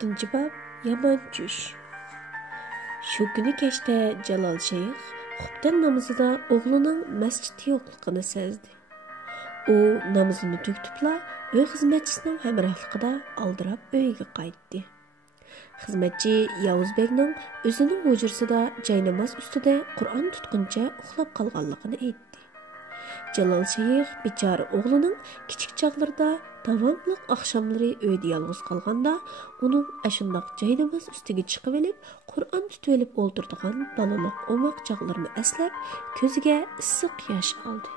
4-chi bab Yaman tush. Shu kuni kechda Jalol shayx xubdan namozida o'g'lining masjidda yo'qligini sezdi. U namozini tugtibla uy xizmatchisining hamrohligida aldirab uyiga qaytdi. Xizmatchi Yavuzbekning o'zining hujrasida jaynamoz ustida Qur'on tutquncha uxlab qolganligini aytdi. Jalol shayx bechora o'g'lining kichik chaqlarida davomli oqshomlari uyda yolg'iz qolganda, uning ashundoq jaynamoz ustiga chiqib olib, Qur'on tutib olib o'ltirdigan balaliq omoq chaqlarini eslab, ko'ziga issiq yosh oldi.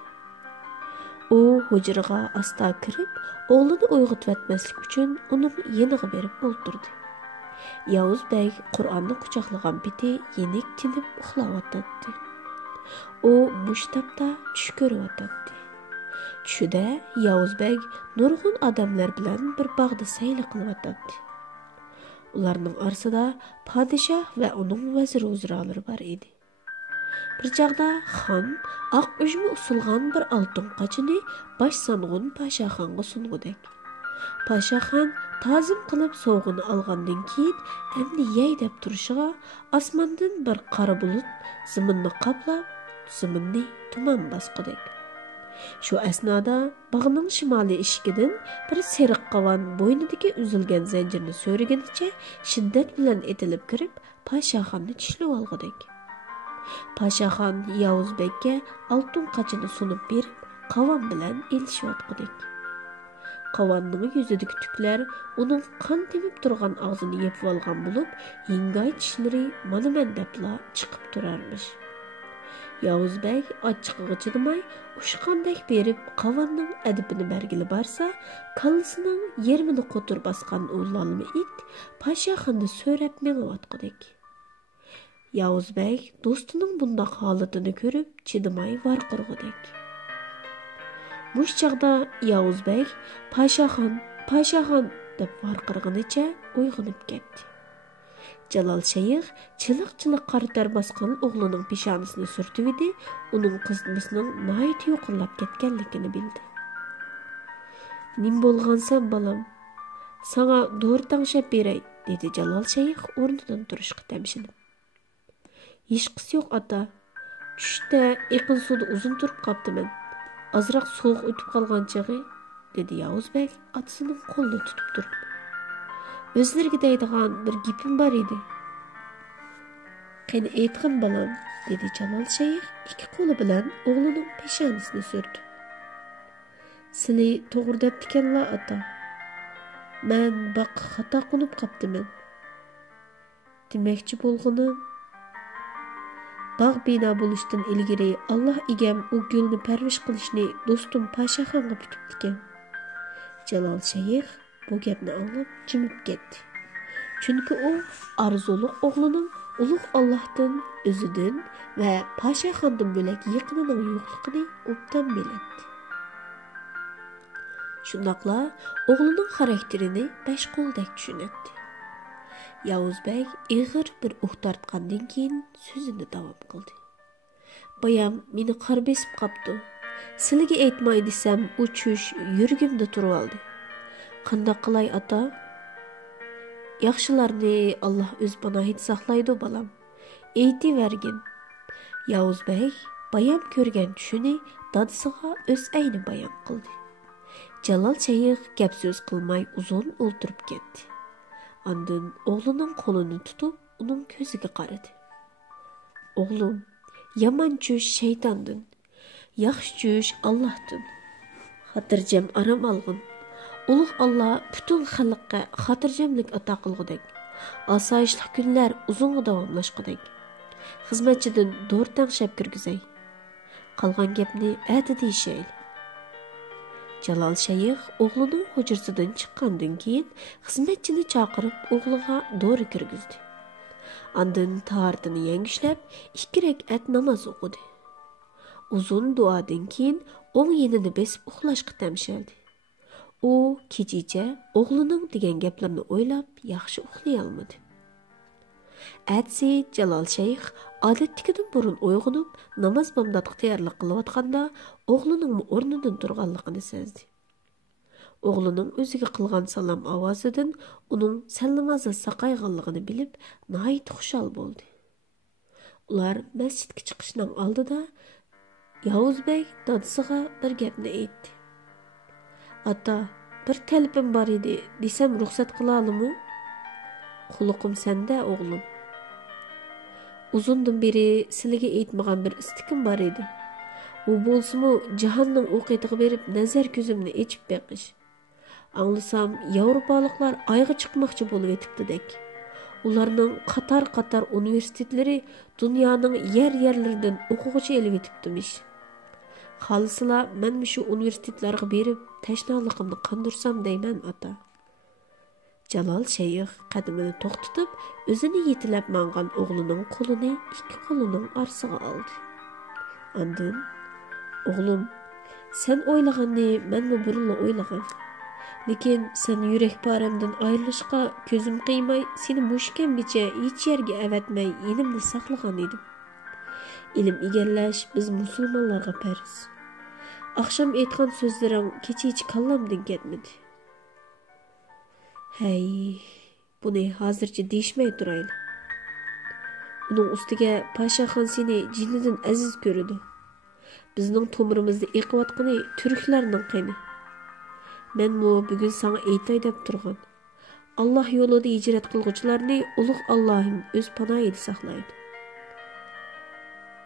U hujraga asta kirib, o'g'lini uyg'otib etmaslik uchun uning yeniga berib o'ltirdi. Yavuzbek Qur'onni quchoqlagan biti yenik tinib uxlayotdi. U mushtabda tush ko'ryotdi. Tushida Yavuzbek nurg'un odamlar bilan bir bog'da sayli qilyotdi. Ularning orasida podshoh va uning vazir uzralari bor edi. Bir chaqda xon oq ujmi usulgan bir oltin qochini bosh sanğun podshohga sungudek. Podshohxon ta'zim qilib sovg'ini olgandan keyin endi yey deb turishiga osmondan bir qora bulut zaminni qoplab, zaminni tuman bosqidek. Shu asnoda bog'ning shimoliy eshigidan bir seriq qovon bo'ynidagi uzilgan zanjirni so'raganicha shiddat bilan etilib kirib, podshohxonni tishlab olgudek. Podshohxon Yavuzbekka oltin qochini sunib berib, qovon bilan elishayotgudek. Qovonning yuzidagi tuklar uning qon temib turgan og'zini yepib olgan bo'lib, yengay tishlari mana debla chiqib turarmish. Yavuzbek ochiqqiga chidamay, ushqandek berib qovonning adibini bergili borsa, kallasining yermini qo'tir bosgan o'g'lonli it podshohxonni so'rab mengayotgudek. Yavuzbek do'stining bundoq holatini ko'rib, chidamay varqirgudek. Mush chaqda Yavuzbek podshohxon deb varqirganicha uyg'onib ketdi. Jalol shayx chiliq-chiliq qartar bosgan o'g'lining peshonisini surtibdi, uning qizmisining nihoyat yo'qirlab ketganligini bildi. "Nim bo'lgansan, balam? Sana dori tangshab beray", dedi Jalol shayx o'rnidan turishga tamshinib. "Hech qis yo'q, ota. Tushda yaqin suvda uzun turib qoptiman. Azroq sovuq o'tib qolgan chig'i", dedi Yavuzbek otasining qo'lini tutib turib. "O'zlariga deydigan bir gapim bor edi." "Qani aytgin, balam", dedi Jalol shayx ikki qo'li bilan o'g'lining peshonisini surtib. "Sizli to'g'ri debdikanlar, ota. Men baq xato qilib qoptiman. Demakchi bo'lganim, bog' bino bo'lishdan ilgari Alloh egam u gulni parvish qilishni do'stim podshohxonga bitibdi ekan." Jalol shayx bu gapni anglab jimib ketdi. Chunki u arzuliq o'g'lining ulug' Allohdan, o'zidan va podshohxondan bo'lak yaqinining yo'qligini obdan biladi. Shundaqla o'g'lining xarakterini besh qo'ldek tushunadi. Yavuzbek ig'ir bir uh tortgandan keyin so'zini davom qildi. "Bayam meni qor besib qopti. Sizlarga aytmay desam, u tush yurgimda turib oldi. Qandoq qilay, ota? Yaxshilarni Alloh o'z panohida saqlaydi, balam. Aytivergin." Yavuzbek bayam ko'rgan tushini dadasiga o'z ayni bayon qildi. Jalol shayx gap so'z qilmay uzun o'ltirib ketdi. Ondan o'g'lining qo'lini tutib, uning ko'ziga qaradi. "O'g'lim, yomon tush shaytondan, yaxshi tush Allohdan. Xotirjam aram olgin. Ulug' Alloh butun xalqqa xotirjamlik ato qilgudek, osoyishli kunlar uzun davomlashgudek. Xizmatchidan do'r tangshab kirgizay. Qolgan gapni ati deyishayli." Jalol shayx o'g'lining hujrasidan chiqqandan keyin xizmatchini chaqirib o'g'liga do'ri kirgizdi. Ondan tahoratini yangishlab 2 rakat namoz o'qidi. Uzun duodan keyin o'ng yenini besib uxlashga tamshaldi. U kechicha o'g'lining degan gaplarini o'ylab yaxshi uxlay olmadi. Atsi Jalol shayx odatdagidan burun uyg'onib, namoz bomdodga tayyorlik qilayotganda o'g'lining o'rnidan turganligini sezdi. Oğlunun özüge qılğan salam avazıdan onun səllamazı saqayğanlığını bilib, nəhayət xuşal boldu. Ular məscidga chiqishning oldida Yavuz bey dadısıga bir gapni aytdi. Ata, bir talabim bor edi, desam ruxsat qilalımı? Quluqum sende oğlum. Uzundan beri sizlarga aytmagan bir istikim bor edi. U bo'lsa-mu jahonning o'qiytiga berib nazar ko'zimni ochib beqish. Anlasam, Yevropalıqlar ayga chiqmoqchi bo'lib etibdi-dek. Ularning qator-qator universitetlari dunyoning yer-yerlaridan o'quvchi elib etibdimish. Xalısılar men shu universitetlarga berib tashnoliqimni qandursam deyman ata. Jalol shayx qadamini to'xtatib, o'zini yetilab mangan o'g'lining qo'lini ikki qo'lining orasiga oldi. Ondan o'g'lim, sen o'ylaganni menmi burunla o'ylagan. Lekin sen yurak paramdan ayrilishga ko'zim qiymay, seni mushkamgacha hech yerga avatmay yenimda saqlagan edim. Ilm egallash biz musulmonlarga farz. Akşam aytgan so'zlaring kecha hech kallamdan ketmadi. Hey, buni hozircha deyishmay turayli. Uning ustiga Pashaxon seni jinidan aziz ko'rdi. Bizning to'mirimizda eqiyotgani turklarning qani. Men bugun sana aytay deb turgan. Allah yo'lida hijrat qilguvchilarni ulug' Allohim o'z panohida saqlaydi.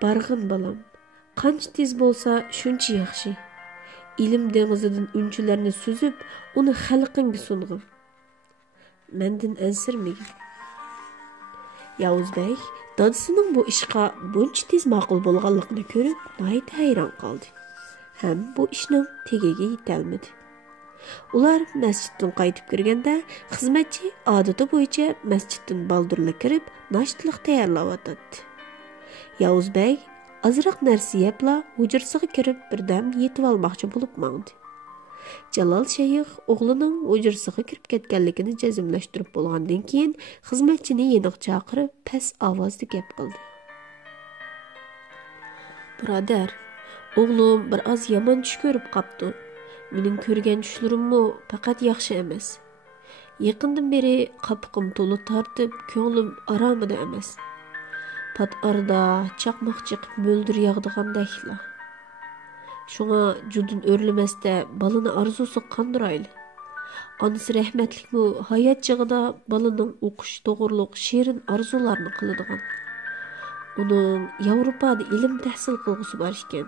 Barg'in balam, qancha tez bo'lsa shuncha yaxshi. Ilm dengizidan unchilarni suzib, uni xalqingga sung'in. Mendan ansirmagin. Yavuz bey dadasining bu ishga buncha tez ma'qul bo'lganligini ko'rib, nihoyat hayron qoldi. Ham bu ishning tegiga yetolmadi. Ular masjiddan qaytib kirganda, xizmatchi odati bo'yicha masjiddan baldurla kirib, nashtliq tayyorlayotdi. Yavuz bey azroq narsa yepla hujrasiga kirib birdan yetib olmoqchi bo'lib mangdi. Jalol shayx o'g'lining hujrasiga kirib ketganligini jazmlashtirib bo'lgandan keyin xizmatchini yeniq chaqirib, past ovozda gap qildi. Birodar, o'g'lim bir oz yomon tush ko'rib qopti. Mening ko'rgan tushlarimmi faqat yaxshi emas. Yaqindan beri qapqim to'la tortib, ko'nglim aromida emas. Pat arada chaqmoq chiqib mo'ldir yog'digandakla. Şuna judun örlemasda balını arzusu qandıraylı. Anısı rahmetlikmi hayat çağıda balının o'qish to'g'riliq shirin arzularını qiladigan. Onun Yevropada ilim tahsil qilg'usi bor ekan.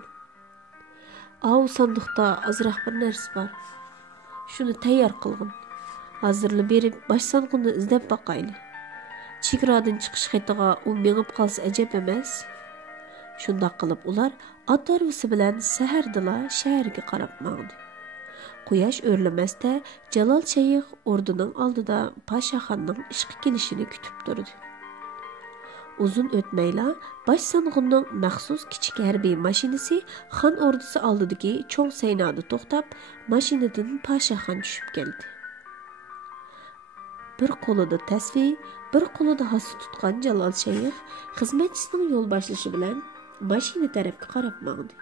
Av sandıqda azroq bir narsa bor. Shuni tayyor qilgin. Hozirli berib boshsanqini izlab baqayli. Chegaradan chiqish xetiga u mengib qolsa ajab emas. Shundoq qilib ular at arvasi bilan sahardila shaharga qarab mangdi. Quyosh o'rlamasda Jalol shayx o'rdining oldida Pashaxonning ishga kelishini kutib turdi. Uzun o'tmayla boshsanqinning maxsus kichik harbiy mashinasi xon ordisi oldidagi cho'ng saynoda to'xtab, mashinadan Pashaxon tushib keldi. Bir qo'lida tasbih, bir qo'lida hassa tutgan Jalol shayx xizmatchisining yo'l boshlashi bilan mashina tarafga qarab mangdi.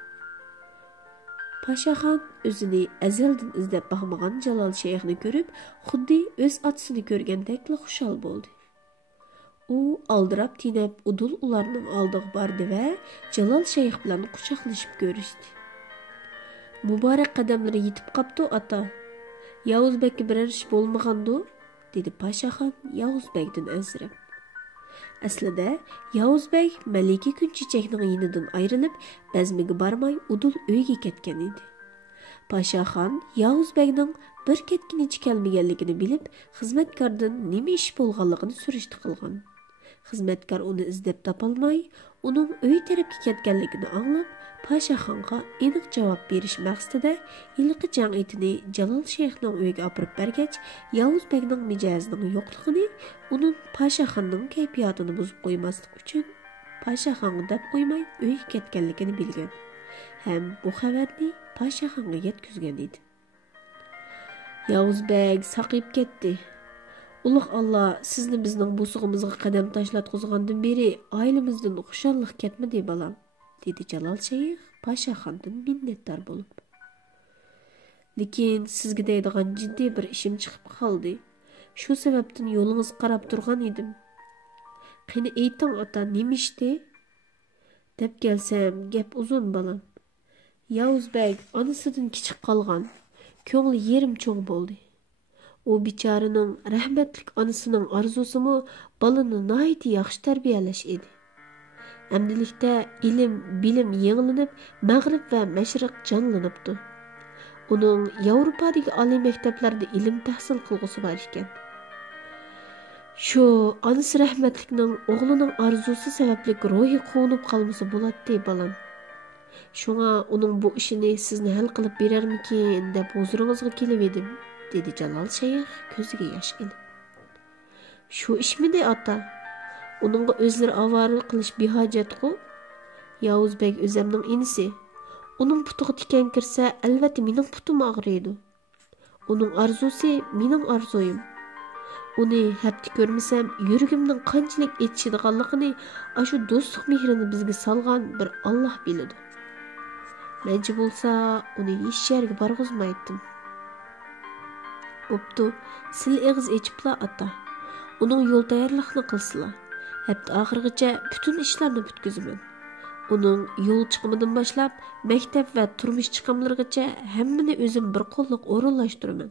Pashaxon o'zini azaldan izlab baxmagan Jalol shayxni ko'rib, xuddi o'z otasini ko'rgandek xushal bo'ldi. U aldirab tinab udul ularning oldiga bordi va Jalol shayx bilan quchoqlashib ko'rishdi. Muborak qadamlari yetib qopti ota. Yavuz bekka biror ish bo'lmagandi, dedi Pashaxon Yavuz bekdan ansirab. Aslida Yavuz bey Malika Kunchechakning yinidan ayrilib, bazmiga bormay udul uyga ketgan edi. Pashaxon Yavuz beyning bir ketginicha kelmaganligini bilib, xizmatkordan nima ish bo'lganligini surishti qilgan. Xizmatkor uni izlab topolmay, uning uy tarafga ketganligini anglab, Pashaxonga aniq javob berish maqsadida ilqi jang etini Jalol shayxning uyiga olib bergach, Yavuz bekning mijozining yo'qligini, uning Pashaxonning kayfiyatini buzib qo'ymaslik uchun Pashaxonga deb qo'ymay uyga ketganligini bilgan. Ham bu xabarni Pashaxonga yetkazgan edi. Yavuz bek saqib ketdi. Ulug' Allah sizni bizning bo'sug'imizga qadam tashlatqizgandan beri oilamizdan xushallik ketmadi balam, dedi Jalol shayx Pashaxondan minnatdor bo'lib. Lekin sizga deydigan jiddiy bir ishim chiqib qoldi. Shu sababdan yo'lingiz qarab turgan edim. Qani ayting ota, nima ishdi? Deb kelsam, gap uzun balam. Yavuzbek onasidan kichik qolgan. Ko'ngli yerim cho'ng bo'ldi. O bicharaning rahmatlik onasining orzusimi balani nihoyatda yaxshi tarbiyalash edi. Amdilikda ilm, bilim yangilanib, mag'rib va mashriq jonlanibdi. Uning Yevropadagi oliy maktablarda ilm tahsil qilg'usi bor ekan. Shu onasi rahmatlikning o'g'lining orzusi sababli ruhi quvnib qolmasa bo'ladi balam. Shunga uning bu ishini sizni hal qilib berarmikin deb huzuringizga kelib edim, dedi Jalol shayx ko'ziga yosh ilib. Shu ishmidi ota? Uningga o'zlari avorilik qilish behojat-ku. Yavuzbek o'zimning inisi. Uning putiga tikan kirsa, albatta mening putim og'riydi. Uning orzusi mening orzuyim. Uni hafta ko'rmasam, yuragimning qanchalik etishadiganligini, ashu do'stlik mehrini bizga solgan bir Alloh biladi. Menchi bo'lsa, uni hech yerga borg'izmaydim. Bo'pti, sil eg'iz echibla ota. Uning yo'l tayyorliqni qilsizlar. Hafta oxirigacha butun ishlarni bitkazaman. Uning yo'l chiqimidan boshlab, maktab va turmush chiqimlarigacha hammani o'zim bir qo'lliq o'rinlashtiraman.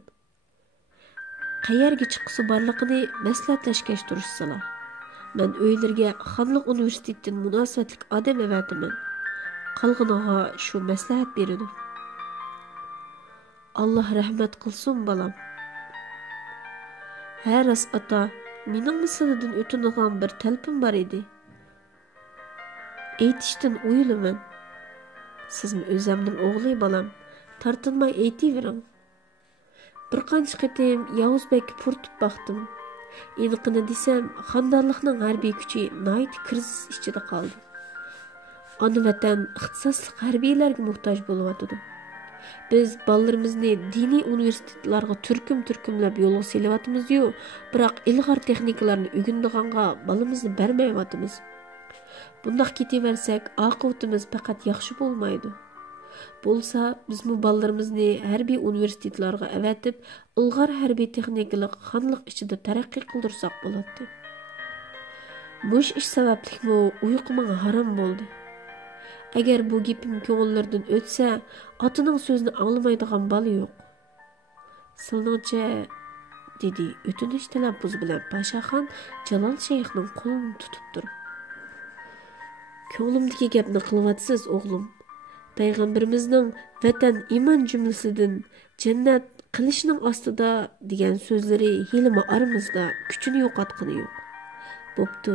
Qayerga chiqsa borligini maslahatlashgacha turishsalar. Men o'ylarga Xonliq universitetidan munosabatlik odam avatiman. Qolganiga shu maslahat beradi. Alloh rahmat qilsin balam. Haras ota, mening mislidan o'tadigan bir talpim bor edi. Aytishdan o'yilaman. Sizmi o'zimning o'g'li balam, tartinmay aytavering. Bir qancha qitim Yavuzbekka purtib baqdim. Aniqini desam, xonadonlikning harbiy kuchi nihoyat kriz ichida qoldi. Ona vatan ixtisosli harbiylarga muhtoj bo'lyotdi. Biz bolalarimizni diniy universitetlarga turkum-turkumlab yo'lga selyapmiz-yu, biroq ilg'or texnikalarni o'rgandiganga bolamizni bermayapmiz. Bundaq ketaversak, oqibatimiz faqat yaxshi bo'lmaydi. Bo'lsa, biz bu bolalarimizni harbiy universitetlarga avatib, ilg'or harbiy texnikalik xonliq ichida taraqqiy qildirsak bo'ladi. Mush ish sabablikmi uyqum harom bo'ldi. Agar bu gapim ko'ngillardan o'tsa, otining so'zini anglamaydigan bola yo'q. Silningcha, dedi o'tinish talaffuz bilan Pashaxon Jalol shayxning qo'lini tutib turib. Ko'nglimdagi gapni qilyapsiz, o'g'lim. Payg'ambarimizning vatan iymon jumlasidan jannat qilishning ostida degan so'zlari hilmi aramizda kuchini yo'qotgani yo'q. Bo'pti,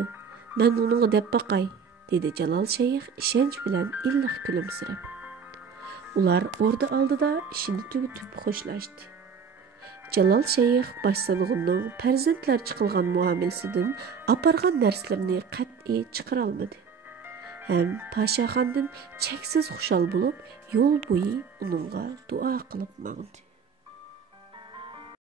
men uningga deb baqay, dedi Jalol shayx ishonch bilan illiq kulimsirab. Ular o'rda oldida ishini tugatib xo'shlashdi. Jalol shayx boshsanog'unning farzandlar chiqilgan muomalasidan apargan narsalarni qat'iy chiqara olmadi. Hem Pashaxondan cheksiz xushal bo'lib, yo'l bo'yi uningga duo qilib mangdi.